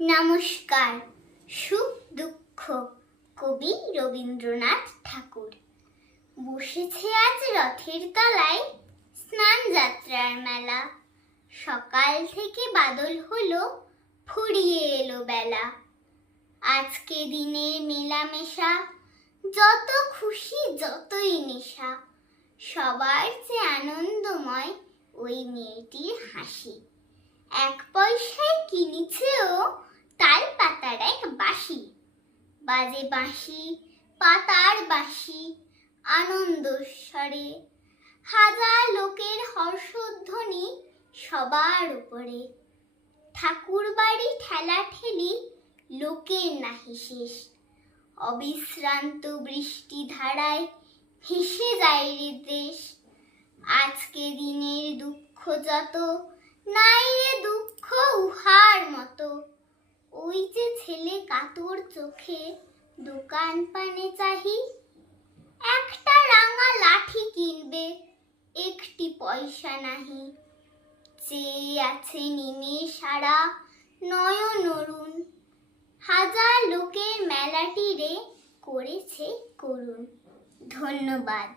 নমস্কার। সুখ দুঃখ কবি রবীন্দ্রনাথ ঠাকুর। বসেছে আজ রথের তলায় স্নান যাত্রার মেলা। সকাল থেকে বাদল হলো, ফুরিয়ে এলো বেলা। আজকে দিনের মেলামেশা, যত খুশি যতই নেশা। সবার চেয়ে আনন্দময় ওই মেয়েটির হাসি। 1 পয়সায় কিনেছে ও তাল পাতার এক বাঁশি। বাজে বাঁশি, পাতার বাঁশি, আনন্দ স্বরে। হাজার লোকের হর্ষধ্বনি সবার উপরে। ঠাকুর বাড়ি ঠেলা ঠেলি, লোকের নাহি শেষ। অবিশ্রান্ত বৃষ্টি ধারায় ভেসে যায় রে দেশ। আজকে দিনের দুঃখ যত, নাই রে দুঃখ উহার মতো। ওই যে ছেলে কাতর চোখে দোকান পানে চাহি। একটা রাঙা লাঠি কিনবে, 1টি পয়সা নাহি। চেয়ে আছে নিমেষারা নয়ন অরুণ। হাজার লোকের মেলাটি রে করেছে করুণ। ধন্যবাদ।